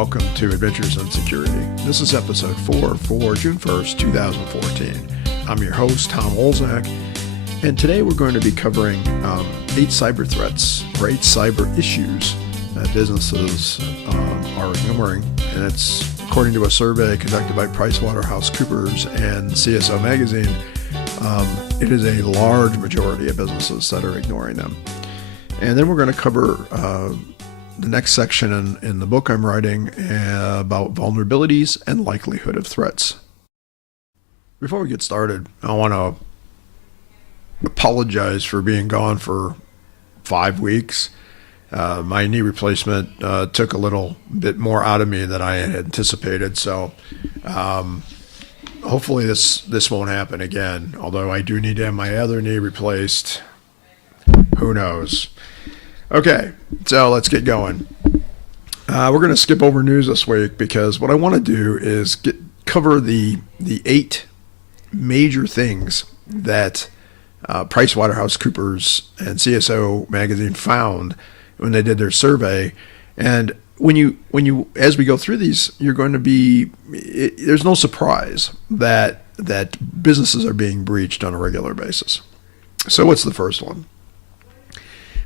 welcome to Adventures in Security. This is episode 4 for June 1st, 2014. I'm your host, Tom Olzak, and today we're going to be covering 8 cyber threats or 8 cyber issues that businesses are ignoring, and it's according to a survey conducted by PricewaterhouseCoopers and CSO Magazine. It is a large majority of businesses that are ignoring them. And then we're going to cover the next section in the book I'm writing about vulnerabilities and likelihood of threats. Before we get started, I want to apologize for being gone for 5 weeks. My knee replacement took a little bit more out of me than I had anticipated, so hopefully this won't happen again, although I do need to have my other knee replaced. Who knows? Okay, so let's get going. We're going to skip over news this week because what I want to do is cover the 8 major things that PricewaterhouseCoopers and CSO Magazine found when they did their survey. And when you as we go through these, you're going to be there's no surprise that businesses are being breached on a regular basis. So what's the first one?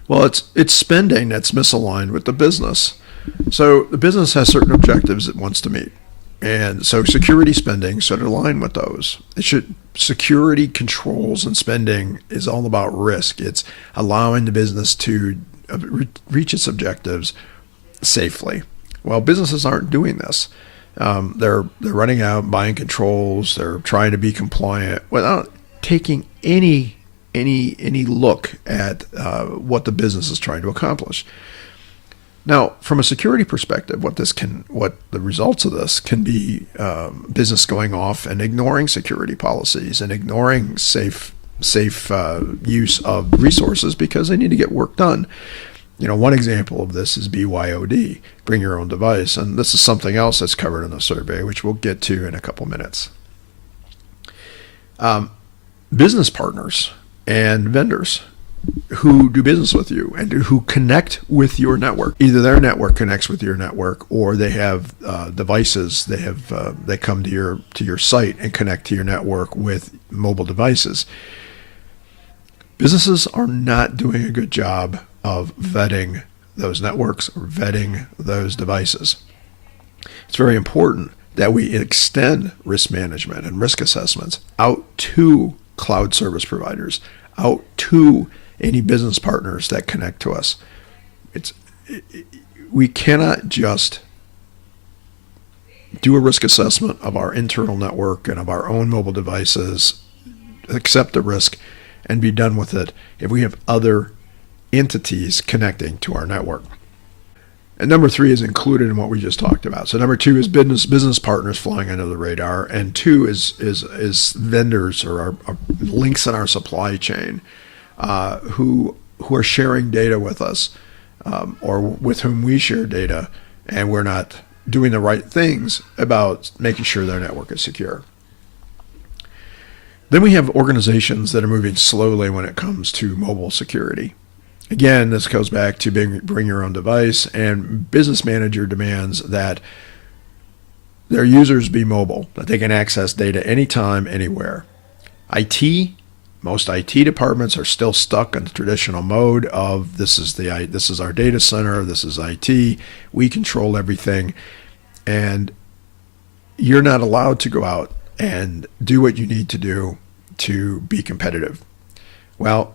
Well, it's spending that's misaligned with the business. So the business has certain objectives it wants to meet. And so security spending should align with those. Security controls and spending is all about risk. It's allowing the business to reach its objectives safely. Well, businesses aren't doing this. They're running out, buying controls. They're trying to be compliant without taking any look at what the business is trying to accomplish. Now, from a security perspective, what the results of this can be business going off and ignoring security policies and ignoring safe use of resources because they need to get work done. One example of this is BYOD, bring your own device, and this is something else that's covered in the survey, which we'll get to in a couple minutes. Business partners and vendors who do business with you and who connect with your network. Either their network connects with your network, or they have devices. They come to your site and connect to your network with mobile devices. Businesses are not doing a good job of vetting those networks or vetting those devices. It's very important that we extend risk management and risk assessments out to cloud service providers, out to any business partners that connect to us. We cannot just do a risk assessment of our internal network and of our own mobile devices, accept the risk, and be done with it if we have other entities connecting to our network. And number 3 is included in what we just talked about. So number 2 is business partners flying under the radar, and 2 is vendors or our links in our supply chain who are sharing data with us or with whom we share data, and we're not doing the right things about making sure their network is secure. Then we have organizations that are moving slowly when it comes to mobile security. Again, this goes back to bring your own device, and business manager demands that their users be mobile, that they can access data anytime, anywhere. Most IT departments are still stuck in the traditional mode of this is our data center, this is IT, we control everything, and you're not allowed to go out and do what you need to do to be competitive. Well,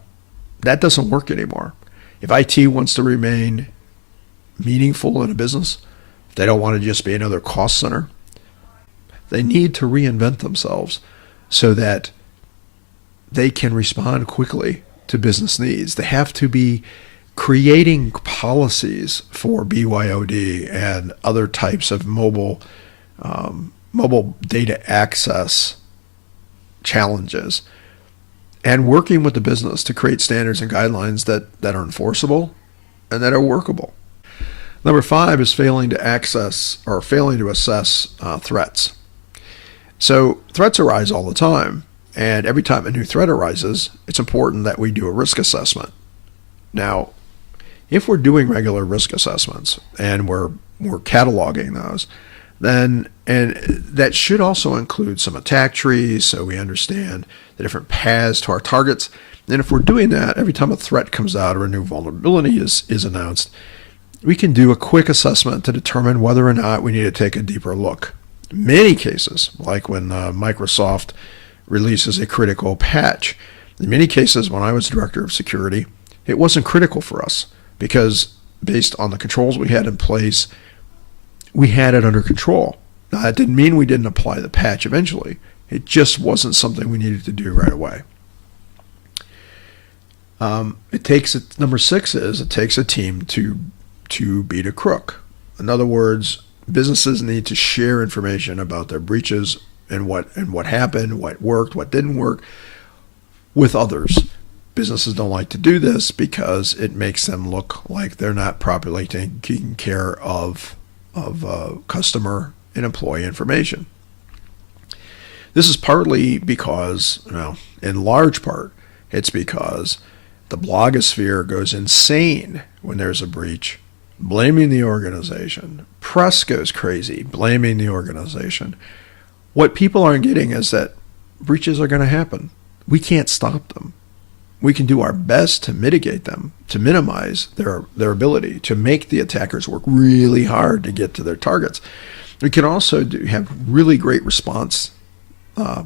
that doesn't work anymore. If IT wants to remain meaningful in a business, if they don't want to just be another cost center, they need to reinvent themselves so that they can respond quickly to business needs. They have to be creating policies for BYOD and other types of mobile data access challenges, and working with the business to create standards and guidelines that are enforceable and that are workable. Number 5 is failing to assess threats. So threats arise all the time, and every time a new threat arises, it's important that we do a risk assessment. Now, if we're doing regular risk assessments and we're we're cataloging those, then, and that should also include some attack trees so we understand the different paths to our targets. And if we're doing that, every time a threat comes out or a new vulnerability is announced, we can do a quick assessment to determine whether or not we need to take a deeper look. In many cases, like when Microsoft releases a critical patch, in many cases when I was director of security, it wasn't critical for us because based on the controls we had in place, we had it under control. Now, that didn't mean we didn't apply the patch eventually. It just wasn't something we needed to do right away. Number 6 is it takes a team to beat a crook. In other words, businesses need to share information about their breaches and what happened, what worked, what didn't work with others. Businesses don't like to do this because it makes them look like they're not properly taking care of customer and employee information. This is partly because, in large part, it's because the blogosphere goes insane when there's a breach, blaming the organization. Press goes crazy, blaming the organization. What people aren't getting is that breaches are going to happen. We can't stop them. We can do our best to mitigate them, to minimize their ability to make the attackers work really hard to get to their targets. We can also have really great response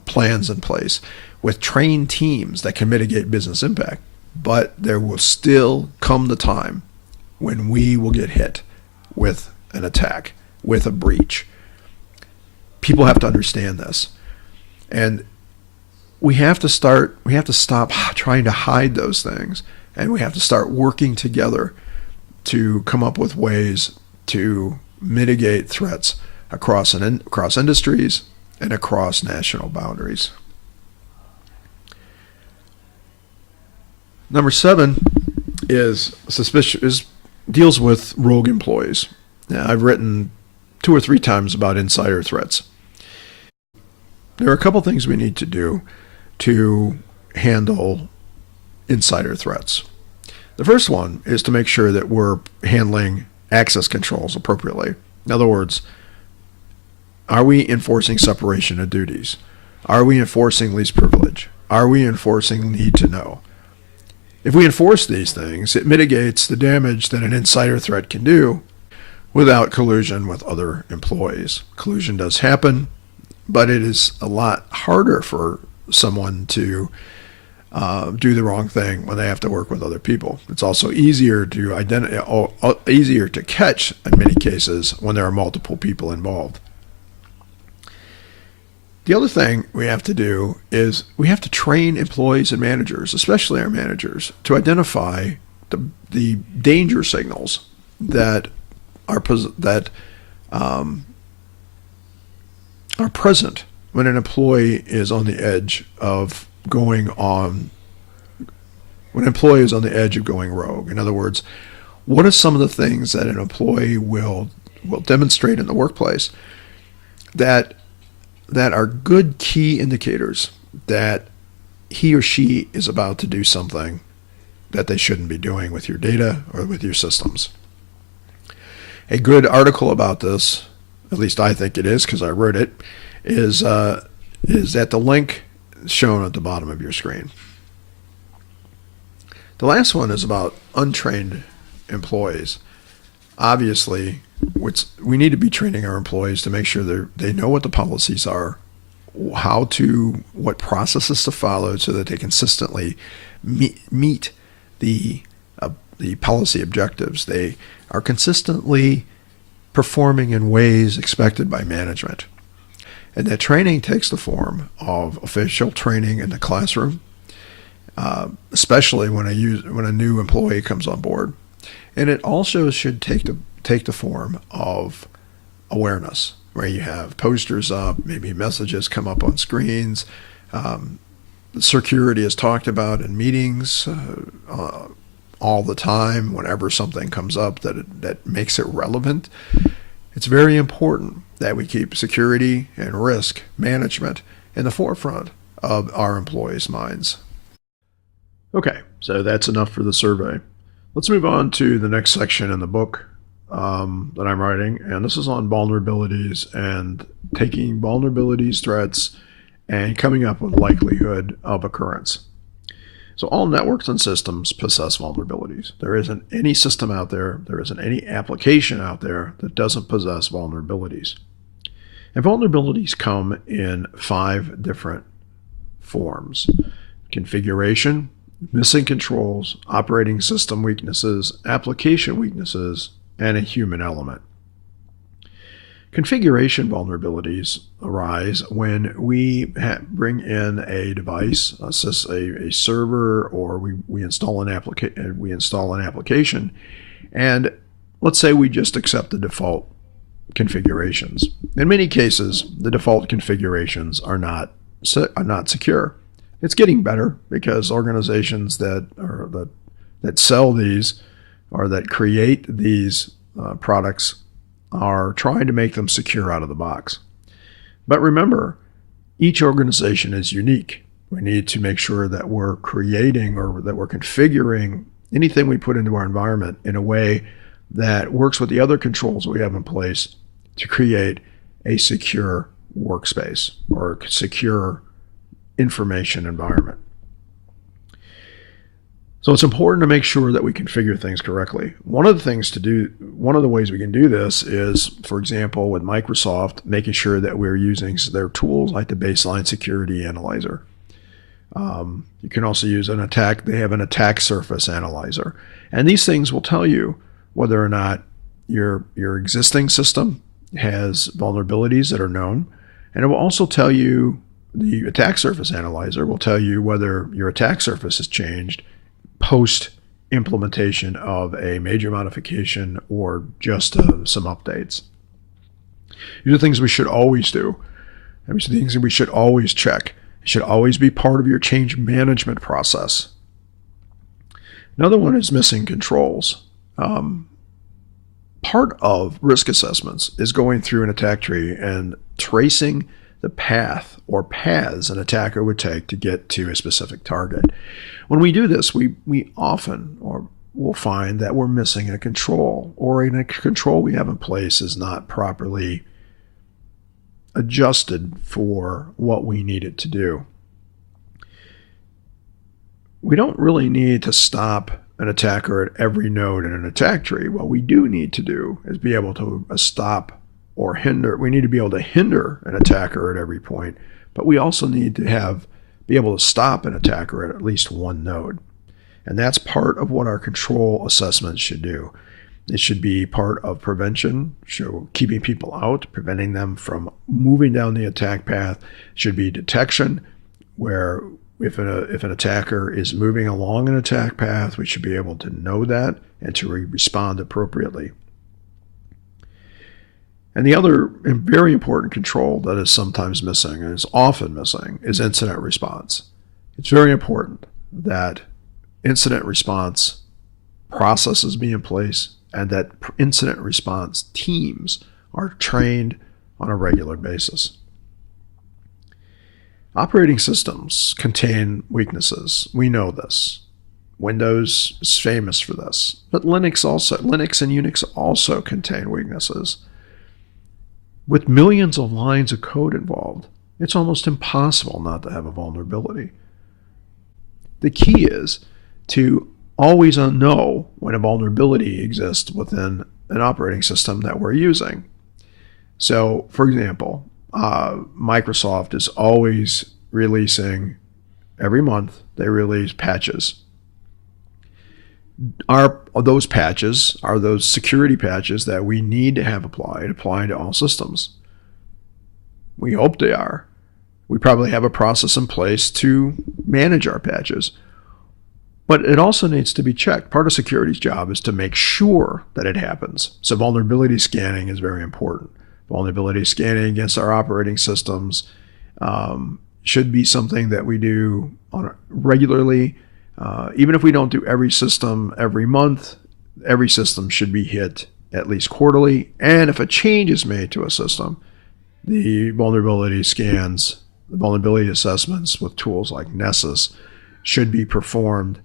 plans in place with trained teams that can mitigate business impact. But there will still come the time when we will get hit with an attack, with a breach. People have to understand this. And we have to stop trying to hide those things, and we have to start working together to come up with ways to mitigate threats across industries and across national boundaries. Number 7 deals with rogue employees. Now, I've written 2 or 3 times about insider threats. There are a couple things we need to do to handle insider threats. The first one is to make sure that we're handling access controls appropriately. In other words, are we enforcing separation of duties? Are we enforcing least privilege? Are we enforcing need to know? If we enforce these things, it mitigates the damage that an insider threat can do without collusion with other employees. Collusion does happen, but it is a lot harder for someone to do the wrong thing when they have to work with other people. It's also easier to catch in many cases when there are multiple people involved. The other thing we have to do is we have to train employees and managers, especially our managers, to identify the danger signals that are present when an employee is on the edge of going rogue. In other words, what are some of the things that an employee will demonstrate in the workplace that are good key indicators that he or she is about to do something that they shouldn't be doing with your data or with your systems? A good article about this, at least I think it is because I wrote it, is at the link shown at the bottom of your screen. The last one is about untrained employees. Obviously, we need to be training our employees to make sure they know what the policies are, what processes to follow so that they consistently meet the policy objectives. They are consistently performing in ways expected by management. And that training takes the form of official training in the classroom, especially when a new employee comes on board. And it also should take the form of awareness, where you have posters up, maybe messages come up on screens. Security is talked about in meetings all the time whenever something comes up that makes it relevant. It's very important that we keep security and risk management in the forefront of our employees' minds. Okay, so that's enough for the survey. Let's move on to the next section in the book, that I'm writing, and this is on vulnerabilities and taking vulnerabilities, threats, and coming up with likelihood of occurrence. So all networks and systems possess vulnerabilities. There isn't any system out there, there isn't any application out there that doesn't possess vulnerabilities. And vulnerabilities come in 5 different forms: configuration, missing controls, operating system weaknesses, application weaknesses, and a human element. Configuration vulnerabilities arise when we bring in a device, a server, or we install an application, and let's say we just accept the default configurations. In many cases, the default configurations are not secure. It's getting better because organizations that sell these or that create these products are trying to make them secure out of the box. But remember, each organization is unique. We need to make sure that we're creating or that we're configuring anything we put into our environment in a way that works with the other controls we have in place to create a secure workspace or a secure information environment. So it's important to make sure that we configure things correctly. One of the ways we can do this is, for example, with Microsoft, making sure that we're using their tools like the Baseline Security Analyzer. You can also use they have an attack surface analyzer. And these things will tell you whether or not your existing system has vulnerabilities that are known. And it will also tell you, the attack surface analyzer will tell you whether your attack surface has changed post implementation of a major modification or just some updates. These are things we should always do. These are things that we should always check. It should always be part of your change management process. Another one is missing controls. Part of risk assessments is going through an attack tree and tracing the path or paths an attacker would take to get to a specific target. When we do this, we often will find that we're missing a control, or a control we have in place is not properly adjusted for what we need it to do. We don't really need to stop an attacker at every node in an attack tree. What we do need to do is be able to stop or hinder. We need to be able to hinder an attacker at every point, but we also need to be able to stop an attacker at least one node. And that's part of what our control assessments should do. It should be part of prevention, so keeping people out, preventing them from moving down the attack path. It should be detection, where if an attacker is moving along an attack path, we should be able to know that and to respond appropriately. And the other very important control that is sometimes missing and is often missing is incident response. It's very important that incident response processes be in place and that incident response teams are trained on a regular basis. Operating systems contain weaknesses. We know this. Windows is famous for this, but Linux and Unix also contain weaknesses. With millions of lines of code involved, it's almost impossible not to have a vulnerability. The key is to always know when a vulnerability exists within an operating system that we're using. So, for example, Microsoft is always releasing, every month, they release patches. Those patches are those security patches that we need to have applying to all systems. We hope they are. We probably have a process in place to manage our patches. But it also needs to be checked. Part of security's job is to make sure that it happens. So vulnerability scanning is very important. Vulnerability scanning against our operating systems should be something that we do regularly. Even if we don't do every system every month, every system should be hit at least quarterly. And if a change is made to a system, the vulnerability scans, the vulnerability assessments with tools like Nessus should be performed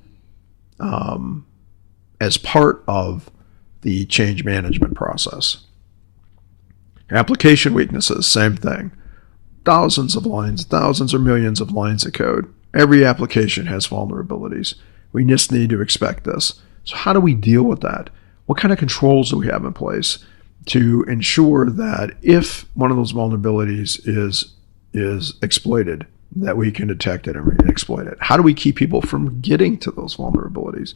as part of the change management process. Application weaknesses, same thing. Thousands of lines, thousands or millions of lines of code. Every application has vulnerabilities. We just need to expect this. So how do we deal with that? What kind of controls do we have in place to ensure that if one of those vulnerabilities is exploited, that we can detect it and exploit it? How do we keep people from getting to those vulnerabilities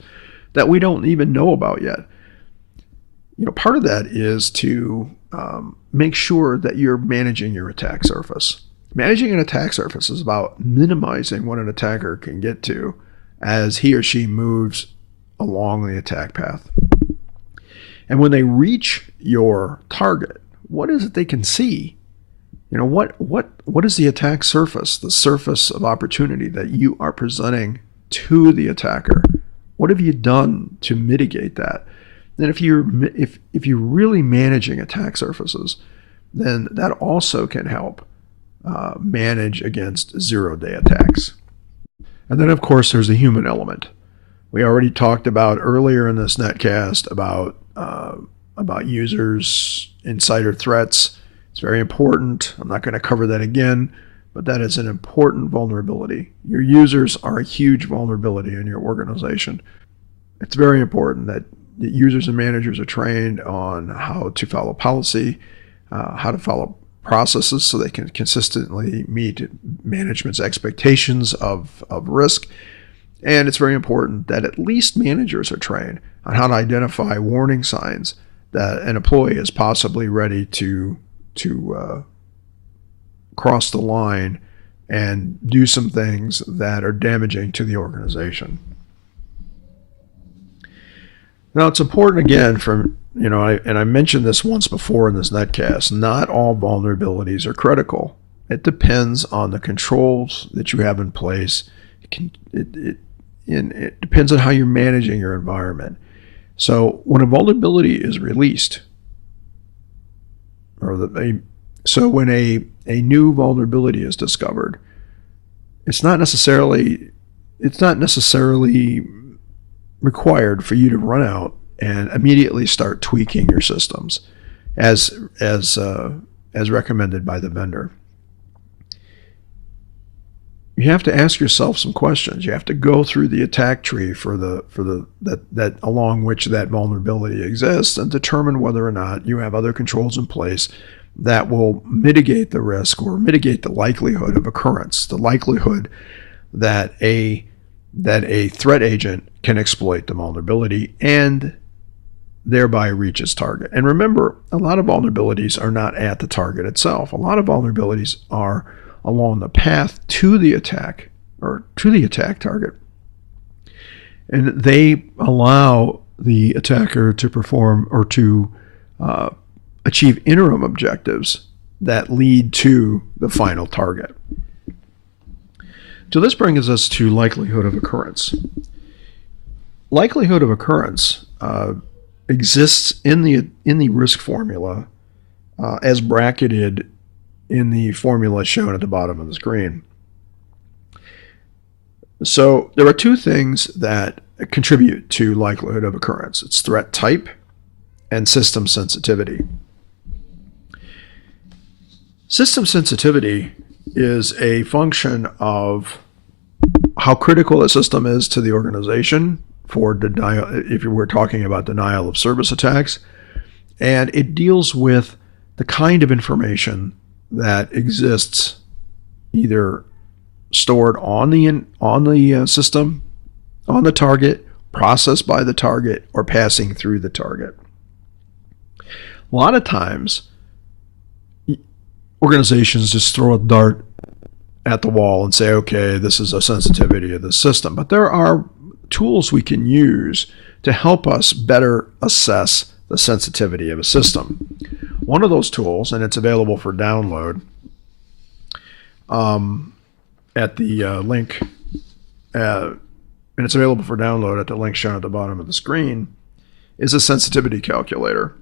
that we don't even know about yet? Part of that is to make sure that you're managing your attack surface. Managing an attack surface is about minimizing what an attacker can get to as he or she moves along the attack path. And when they reach your target, what is it they can see? What is the attack surface, the surface of opportunity that you are presenting to the attacker? What have you done to mitigate that? And if you're really managing attack surfaces, then that also can help manage against zero-day attacks. And then, of course, there's a human element. We already talked about earlier in this netcast about users, insider threats. It's very important. I'm not going to cover that again, but that is an important vulnerability. Your users are a huge vulnerability in your organization. It's very important that users and managers are trained on how to follow policy, how to follow processes so they can consistently meet management's expectations of risk. And it's very important that at least managers are trained on how to identify warning signs that an employee is possibly ready to cross the line and do some things that are damaging to the organization. Now, it's important again I mentioned this once before in this netcast, not all vulnerabilities are critical. It depends on the controls that you have in place. It depends on how you're managing your environment. So when a vulnerability is released, when a new vulnerability is discovered, it's not necessarily required for you to run out and immediately start tweaking your systems as recommended by the vendor. You have to ask yourself some questions. You have to go through the attack tree for that along which that vulnerability exists and determine whether or not you have other controls in place that will mitigate the risk or mitigate the likelihood of occurrence, the likelihood that a threat agent can exploit the vulnerability and thereby reach its target. And remember, a lot of vulnerabilities are not at the target itself. A lot of vulnerabilities are along the path to the attack or to the attack target. And they allow the attacker to perform or to achieve interim objectives that lead to the final target. So this brings us to likelihood of occurrence. Likelihood of occurrence exists in the risk formula as bracketed in the formula shown at the bottom of the screen. So there are two things that contribute to likelihood of occurrence. It's threat type and system sensitivity. System sensitivity is a function of how critical a system is to the organization for denial, if we're talking about denial of service attacks, and it deals with the kind of information that exists either stored on the system, on the target, processed by the target, or passing through the target. A lot of times, organizations just throw a dart at the wall and say, okay, this is a sensitivity of the system. But there are tools we can use to help us better assess the sensitivity of a system. One of those tools, and it's available for download at the link, and it's available for download at the link shown at the bottom of the screen, is a sensitivity calculator.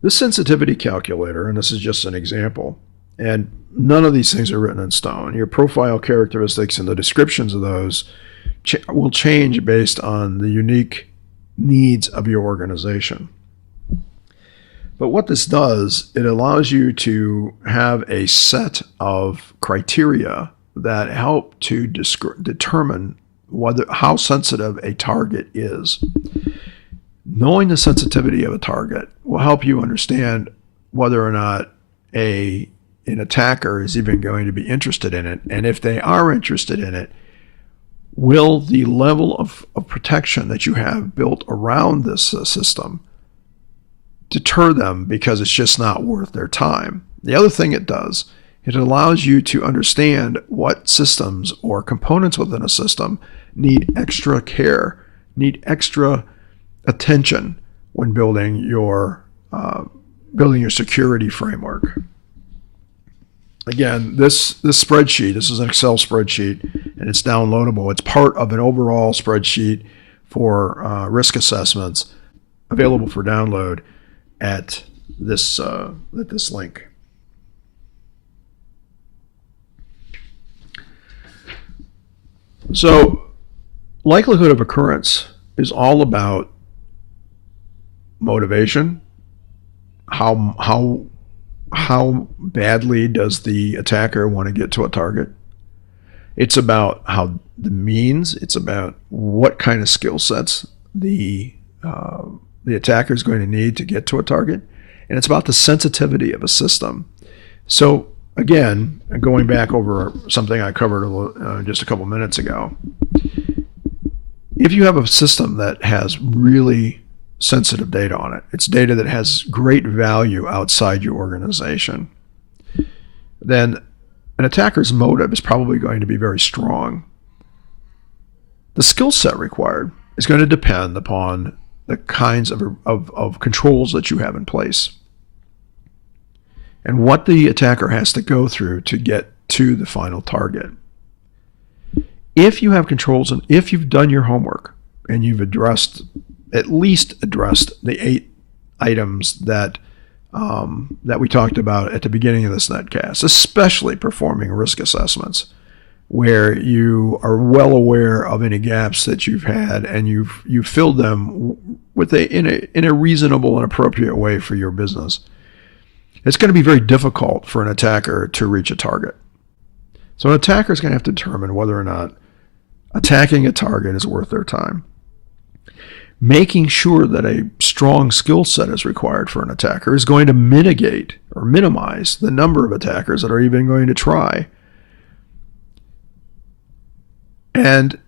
This sensitivity calculator, and this is just an example, and none of these things are written in stone. Your profile characteristics and the descriptions of those will change based on the unique needs of your organization. But what this does, it allows you to have a set of criteria that help to determine how sensitive a target is. Knowing the sensitivity of a target will help you understand whether or not an attacker is even going to be interested in it. And if they are interested in it, will the level of protection that you have built around this system deter them because it's just not worth their time? The other thing it does, it allows you to understand what systems or components within a system need extra care, need extra attention when building your security framework. Again, this spreadsheet, this is an Excel spreadsheet, and it's downloadable. It's part of an overall spreadsheet for risk assessments available for download at this link. So, likelihood of occurrence is all about motivation. How badly does the attacker want to get to a target? It's about how the means. It's about what kind of skill sets the attacker is going to need to get to a target, and it's about the sensitivity of a system. So again, going back over something I covered just a couple minutes ago, if you have a system that has really sensitive data on it, it's data that has great value outside your organization, then an attacker's motive is probably going to be very strong. The skill set required is going to depend upon the kinds of controls that you have in place and what the attacker has to go through to get to the final target. If you have controls and if you've done your homework and you've at least addressed the 8 items that we talked about at the beginning of this netcast, especially performing risk assessments, where you are well aware of any gaps that you've had and you've filled them in a reasonable and appropriate way for your business, it's going to be very difficult for an attacker to reach a target. So an attacker is going to have to determine whether or not attacking a target is worth their time. Making sure that a strong skill set is required for an attacker is going to mitigate or minimize the number of attackers that are even going to try. And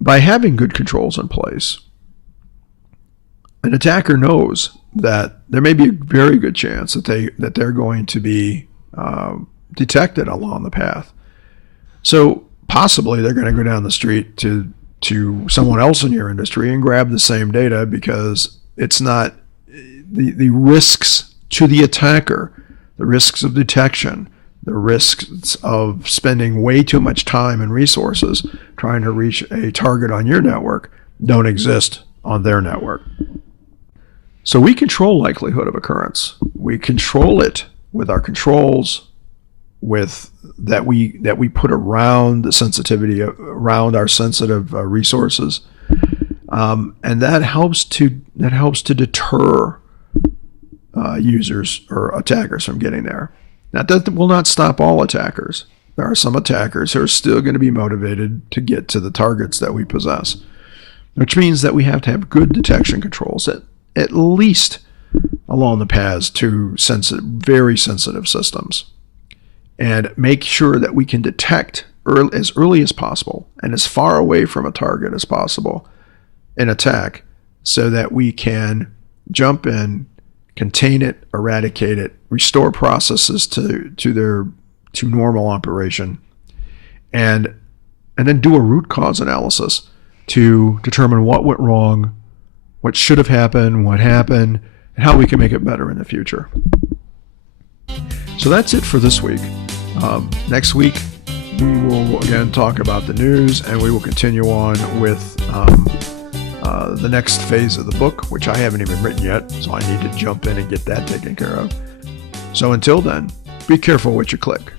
by having good controls in place, an attacker knows that there may be a very good chance that they're going to be detected along the path. So possibly they're going to go down the street to someone else in your industry and grab the same data because it's not the risks to the attacker, the risks of detection, the risks of spending way too much time and resources trying to reach a target on your network don't exist on their network. So we control likelihood of occurrence. We control it with our controls, that we put around the sensitivity around our sensitive resources, and that helps to deter users or attackers from getting there. Now, that will not stop all attackers. There are some attackers who are still going to be motivated to get to the targets that we possess, which means that we have to have good detection controls at least along the paths to very sensitive systems, and make sure that we can detect as early as possible and as far away from a target as possible an attack, so that we can jump in, contain it, eradicate it, restore processes to normal operation, and then do a root cause analysis to determine what went wrong, what should have happened, what happened, and how we can make it better in the future. So that's it for this week. Next week, we will again talk about the news, and we will continue on with the next phase of the book, which I haven't even written yet, so I need to jump in and get that taken care of. So until then, be careful what you click.